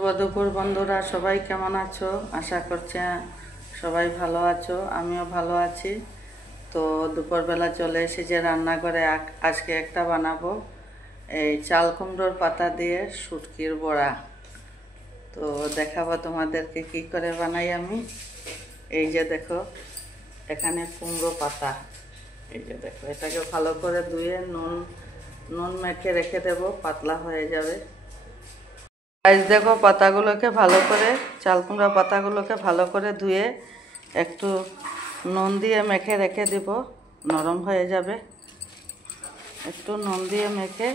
দুপুর বন্ধুরা, সবাই কেমন আছো? আশা করছি সবাই ভালো আছো, আমিও ভালো আছি। তো দুপুরবেলা চলে এসেছি রান্নাঘরে। আজকে একটা বানাবো এই চাল কুমড়োর পাতা দিয়ে শুটকির বড়া। তো দেখাবো তোমাদেরকে কি করে বানাই আমি। এই যে দেখো, এখানে কুমড়ো পাতা, এই যে দেখো, এটাকে ভালো করে ধুয়ে নুন মেখে রেখে দেবো, পাতলা হয়ে যাবে। দেখো, পাতাগুলোকে ভালো করে, চাল কুমড়া পাতাগুলোকে ভালো করে ধুয়ে একটু নুন দিয়ে মেখে রেখে দিব, নরম হয়ে যাবে। একটু নুন দিয়ে মেখে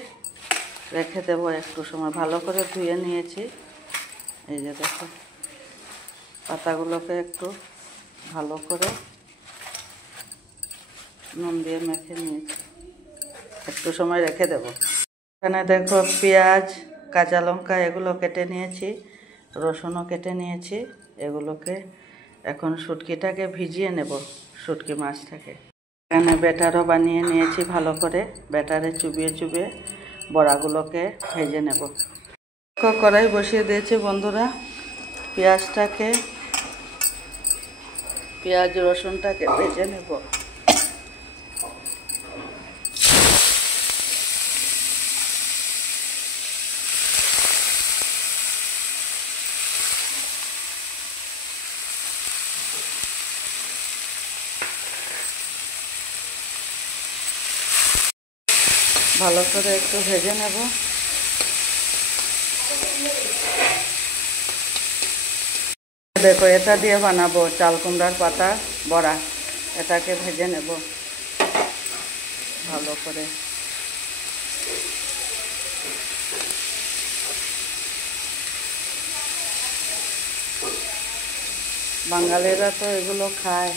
রেখে দেব একটু সময়। ভালো করে ধুয়ে নিয়েছি। এই যে দেখো, পাতাগুলোকে একটু ভালো করে নুন দিয়ে মেখে নিয়েছি, একটু সময় রেখে দেব। এখানে দেখো, পেঁয়াজ, কাঁচা লঙ্কা এগুলো কেটে নিয়েছি, রসুনও কেটে নিয়েছি। এগুলোকে এখন শুটকিটাকে ভিজিয়ে নেব, শুটকি মাছটাকে। এখানে ব্যাটারও বানিয়ে নিয়েছি ভালো করে, ব্যাটারে চুবিয়ে চুবিয়ে বড়াগুলোকে ভেজে নেব। কড়াই বসিয়ে দিয়েছি বন্ধুরা। পেঁয়াজ রসুনটাকে ভেজে নেব। ভালো করে একটু ভেজে নেব। দেখো, এটা দিয়ে বানাবো চাল কুমড়ার পাতা বড়া। এটাকে ভেজে নেব ভালো করে। বাঙালিরা তো এগুলো খায়।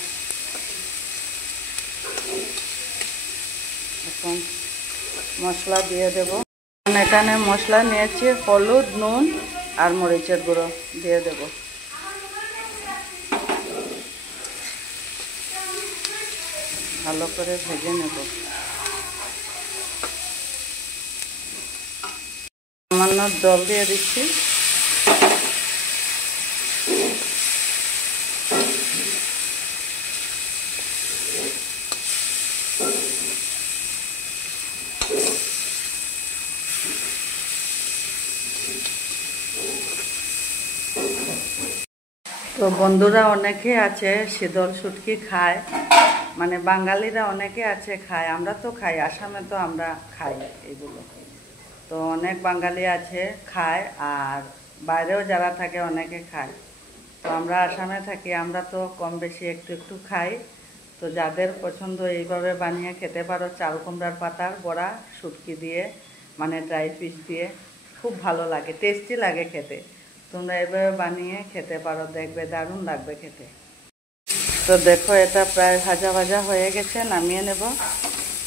এখন মশলা দিয়ে দেব। এখানে মশলা নিয়েছি, হলুদ, নুন আর মরিচের গুঁড়ো দিয়ে দেব। ভালো করে ভেজে নেব। সামান্য জল দিয়ে দিচ্ছি। তো বন্ধুরা, অনেকে আছে শীতল শুটকি খায়, মানে বাঙালিরা অনেকে আছে খায়। আমরা তো খাই, আসামে তো আমরা খাই এগুলো। তো অনেক বাঙালি আছে খায়, আর বাইরেও যারা থাকে অনেকে খায়। তো আমরা আসামে থাকি, আমরা তো কম বেশি একটু একটু খাই। তো যাদের পছন্দ এইভাবে বানিয়ে খেতে পারো, চাল কুমড়ার পাতার বড়া শুটকি দিয়ে, মানে ড্রাই ফিশ দিয়ে, খুব ভালো লাগে, টেস্টি লাগে খেতে। তোমরা এভাবে বানিয়ে খেতে পারো, দেখবে দারুণ লাগবে খেতে। তো দেখো, এটা প্রায় ভাজা ভাজা হয়ে গেছে, নামিয়ে নেব।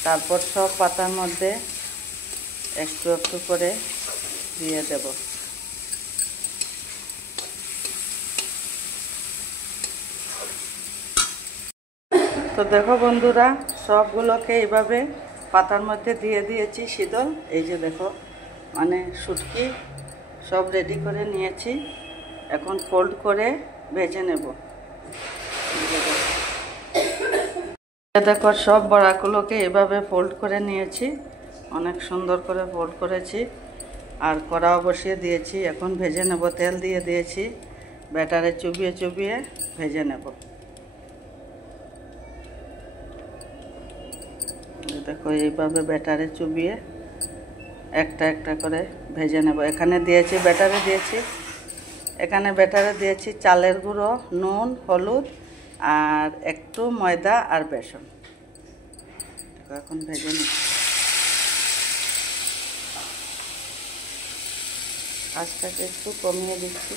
তারপর সব পাতার মধ্যে একটু একটু করে দিয়ে দেব। তো দেখো বন্ধুরা, সবগুলোকে এইভাবে পাতার মধ্যে দিয়ে দিয়েছি শীতল। এই যে দেখো, মানে শুটকি সব রেডি করে নিয়েছি। এখন ফোল্ড করে ভেজে নেব। দেখো, সব বড়াগুলোকে এভাবে ফোল্ড করে নিয়েছি, অনেক সুন্দর করে ফোল্ড করেছি। আর কড়াও বসিয়ে দিয়েছি, এখন ভেজে নেব। তেল দিয়ে দিয়েছি, ব্যাটারে চুবিয়ে চুবিয়ে ভেজে নেব। দেখো, এইভাবে ব্যাটারে চুবিয়ে একটা একটা করে ভেজে নেব। এখানে ব্যাটারে দিয়েছি চালের গুঁড়ো, নুন, হলুদ আর একটু ময়দা আর বেসন। এখন ভেজে নিচ্ছি। আঁচটাকে একটু কমিয়ে দিচ্ছি।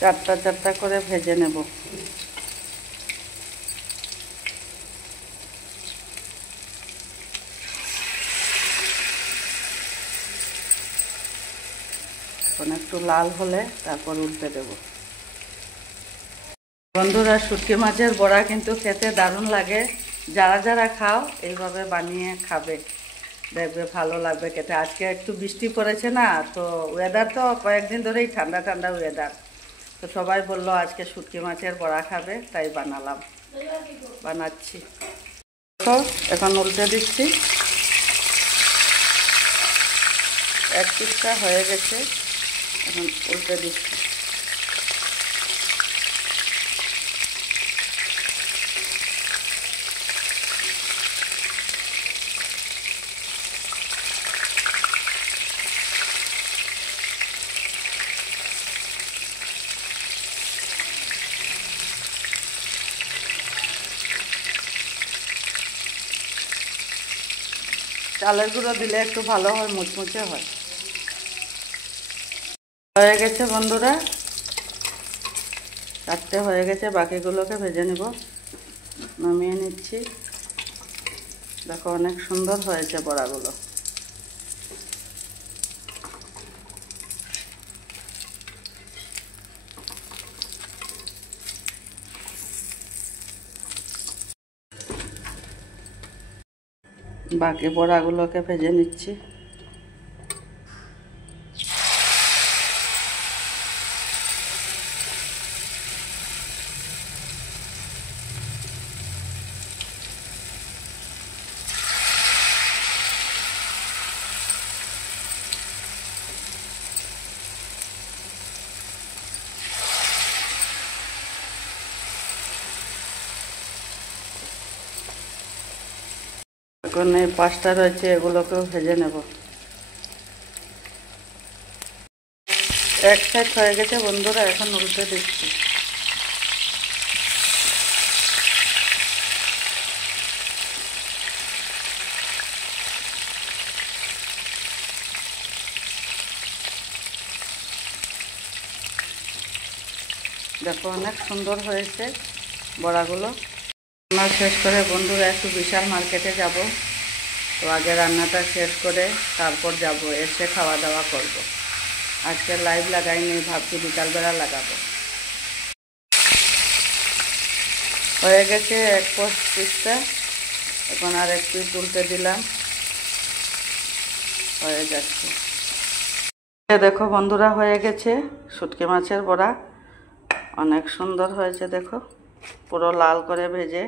চারটা চারটা করে ভেজে নেব। এখন একটু লাল হলে তারপর উল্টে দেব। বন্ধুরা, শুটকি মাছের বড়া কিন্তু খেতে দারুণ লাগে। যারা যারা খাও এইভাবে বানিয়ে খাবে, দেখবে ভালো লাগবে খেতে। আজকে একটু বৃষ্টি পড়েছে না, তো ওয়েদার তো কয়েকদিন ধরেই ঠান্ডা ঠান্ডা ওয়েদার, তো সবাই বললো আজকে শুটকি মাছের বড়া খাবে, তাই বানাচ্ছি। তো এখন উল্টে দিচ্ছি। এক পিসটা হয়ে গেছে, এখন উল্টে দিচ্ছি। চালের গুঁড়ো দিলে একটু ভালো হয়, মুচমুচে হয়। হয়ে গেছে বন্ধুরা, চারটে হয়ে গেছে, বাকিগুলোকে ভেজে নিব। নামিয়ে নিচ্ছি। দেখো অনেক সুন্দর হয়েছে বড়াগুলো। বাকি বড়াগুলোকে ভেজে নিচ্ছি। এখন এই পাঁচটা রয়েছে, এগুলোকেও ভেজে নেব। এক সাইড হয়ে গেছে বন্ধুরা, এখন উল্টে দিচ্ছি। দেখো অনেক সুন্দর হয়েছে বড়াগুলো। রান্না শেষ করে বন্ধুরা একটু বিশাল মার্কেটে যাব, তো আগে রান্নাটা শেষ করে তারপর যাব, এসে খাওয়া দাওয়া করব। আজকে লাইভ লাগাইনি, ভাবছি বিকালবেলা লাগাবো। হয়ে গেছে এক পিসটা, এখন আর এক পিস উল্টে দিলাম, হয়ে যাচ্ছে। দেখো বন্ধুরা, হয়ে গেছে শুটকি মাছের বড়া, অনেক সুন্দর হয়েছে। দেখো পুরো লাল করে ভেজে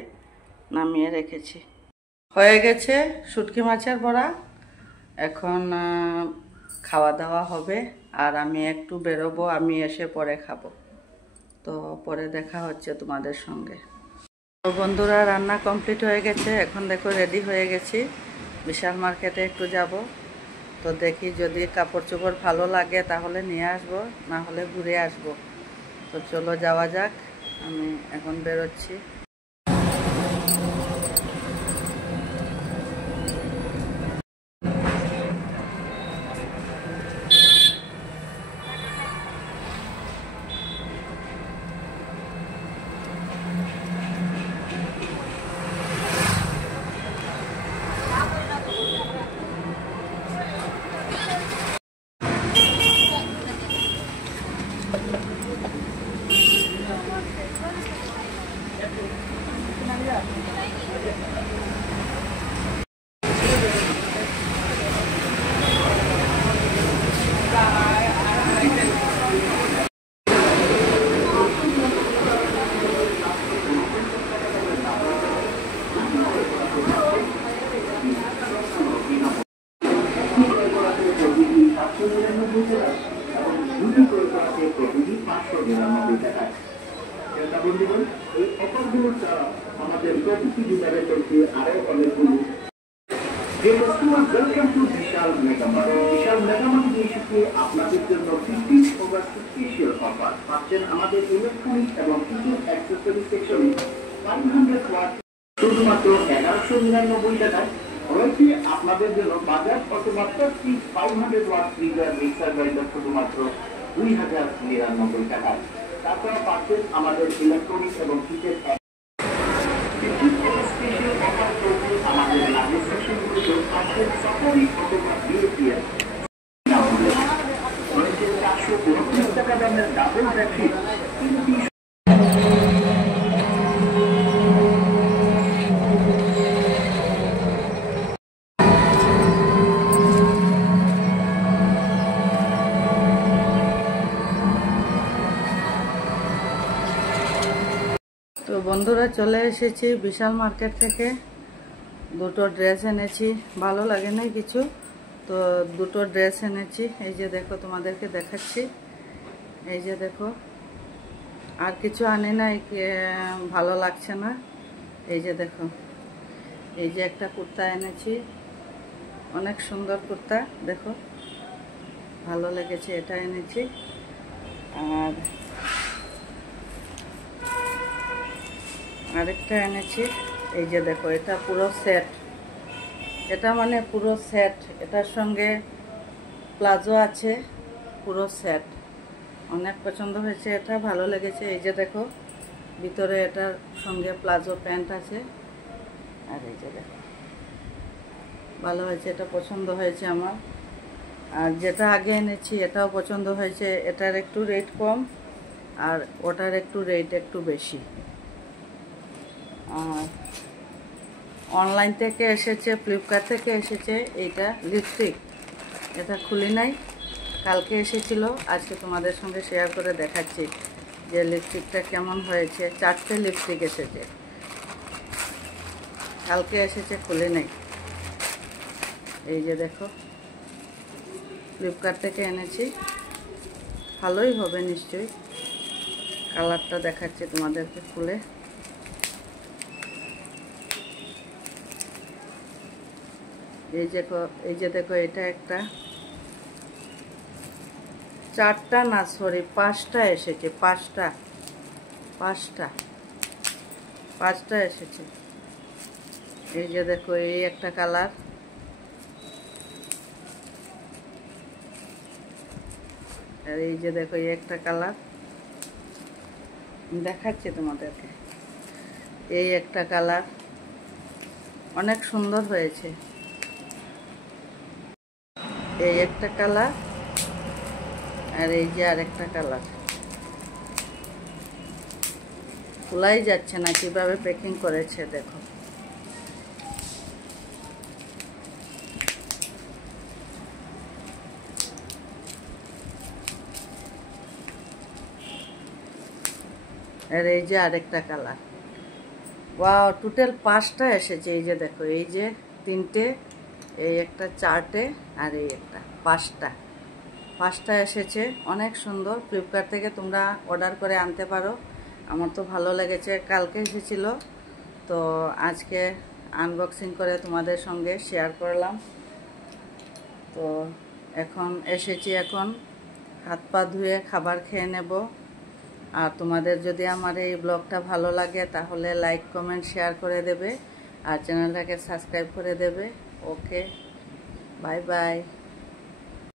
নামিয়ে রেখেছি। হয়ে গেছে শুটকি মাছের বড়া, এখন খাওয়া দাওয়া হবে। আর আমি একটু বেরোবো, আমি এসে পরে খাবো, তো পরে দেখা হচ্ছে তোমাদের সঙ্গে। তো বন্ধুরা, রান্না কমপ্লিট হয়ে গেছে, এখন দেখো রেডি হয়ে গেছি, বিশাল মার্কেটে একটু যাব। তো দেখি যদি কাপড় চোপড় ভালো লাগে তাহলে নিয়ে আসবো, না হলে ঘুরে আসবো। তো চলো যাওয়া যাক, আমি এখন বেরোচ্ছি। আমাদের প্রতিটি বিভাগে চলছে আরো অনেকগুলো। Welcome to Vishal mega mart. Vishal mega mart নিয়ে এসেছে আপনাদের জন্য 50 ওভার স্পেশাল অফার। পাচ্ছেন আমাদের ইলেকট্রনিক্স এবং কিচেন অ্যাক্সেসরি সেকশনে 500 ওয়াট শুধুমাত্র 1199 টাকায়। রয়েছে আপনাদের জন্য বাজাজ অটোমাত্র 500 ওয়াট ফ্রিজার মিক্সার গ্রাইন্ডার শুধুমাত্র 2099 টাকায়। তাছাড়া পাচ্ছেন আমাদের ইলেকট্রনিক্স এবং কিচেন আমাদের লাগেজ সেকশনগুলোতে পাচ্ছেন সাফারি অথবা ইউরোপিয়ান রয়েছে বন্ধুরা চলে এসেছি বিশাল মার্কেট থেকে। দুটো ড্রেস এনেছি, ভালো লাগে না কিছু, তো দুটো ড্রেস এনেছি। এই যে দেখো, তোমাদেরকে দেখাচ্ছি। এই যে দেখো, আর কিছু আনি নাই, ভালো লাগছে না। এই যে দেখো, এই যে একটা কুর্তা এনেছি, অনেক সুন্দর কুর্তা, দেখো ভালো লেগেছে, এটা এনেছি। আর আরেকটা এনেছি, এই যে দেখো, এটা পুরো সেট, এটা মানে পুরো সেট, এটার সঙ্গে প্লাজো আছে, পুরো সেট। অনেক পছন্দ হয়েছে, এটা ভালো লেগেছে। এই যে দেখো, ভিতরে এটার সঙ্গে প্লাজো প্যান্ট আছে। আর এই যে দেখো, ভালো হয়েছে, এটা পছন্দ হয়েছে আমার। আর যেটা আগে এনেছি এটাও পছন্দ হয়েছে, এটার একটু রেট কম আর ওটার একটু রেট একটু বেশি। আর অনলাইন থেকে এসেছে, ফ্লিপকার্ট থেকে এসেছে এইটা লিপস্টিক, এটা খুলি নাই, কালকে এসেছিল। আজকে তোমাদের সঙ্গে শেয়ার করে দেখাচ্ছি যে লিপস্টিকটা কেমন হয়েছে। 4টে লিপস্টিক এসেছে, কালকে এসেছে, খুলি নাই। এই যে দেখো, ফ্লিপকার্ট থেকে এনেছি, ভালোই হবে নিশ্চয়ই। কালারটা দেখাচ্ছি তোমাদেরকে খুলে। এই যে দেখো, এটা একটা 4টা না, সরি 5টা এসেছে, 5টা এসেছে। এই যে দেখো, এই একটা কালার, আর এই যে দেখো, এই একটা কালার দেখাচ্ছি তোমাদেরকে। এই একটা কালার, অনেক সুন্দর হয়েছে। এই একটা কালার, আর এই যে আরেকটা কালার। খোলাই যাচ্ছে না, কিভাবে প্যাকিং করেছে দেখো। আর এই যে আরেকটা কালার। ওয়াও, টোটাল 5টা এসেছে। এই যে দেখো, এই যে 3টে, এই একটা 4টে, আর এই একটা 5টা এসেছে, অনেক সুন্দর। ফ্লিপকার্ট থেকে তোমরা অর্ডার করে আনতে পারো। আমার তো ভালো লেগেছে, কালকে এসেছিল, তো আজকে আনবক্সিং করে তোমাদের সঙ্গে শেয়ার করলাম। তো এখন এসেছি, এখন হাত পা ধুয়ে খাবার খেয়ে নেব। আর তোমাদের যদি আমার এই ব্লগটা ভালো লাগে তাহলে লাইক, কমেন্ট, শেয়ার করে দেবে, আর চ্যানেলটাকে সাবস্ক্রাইব করে দেবে। ওকে, বাই বাই।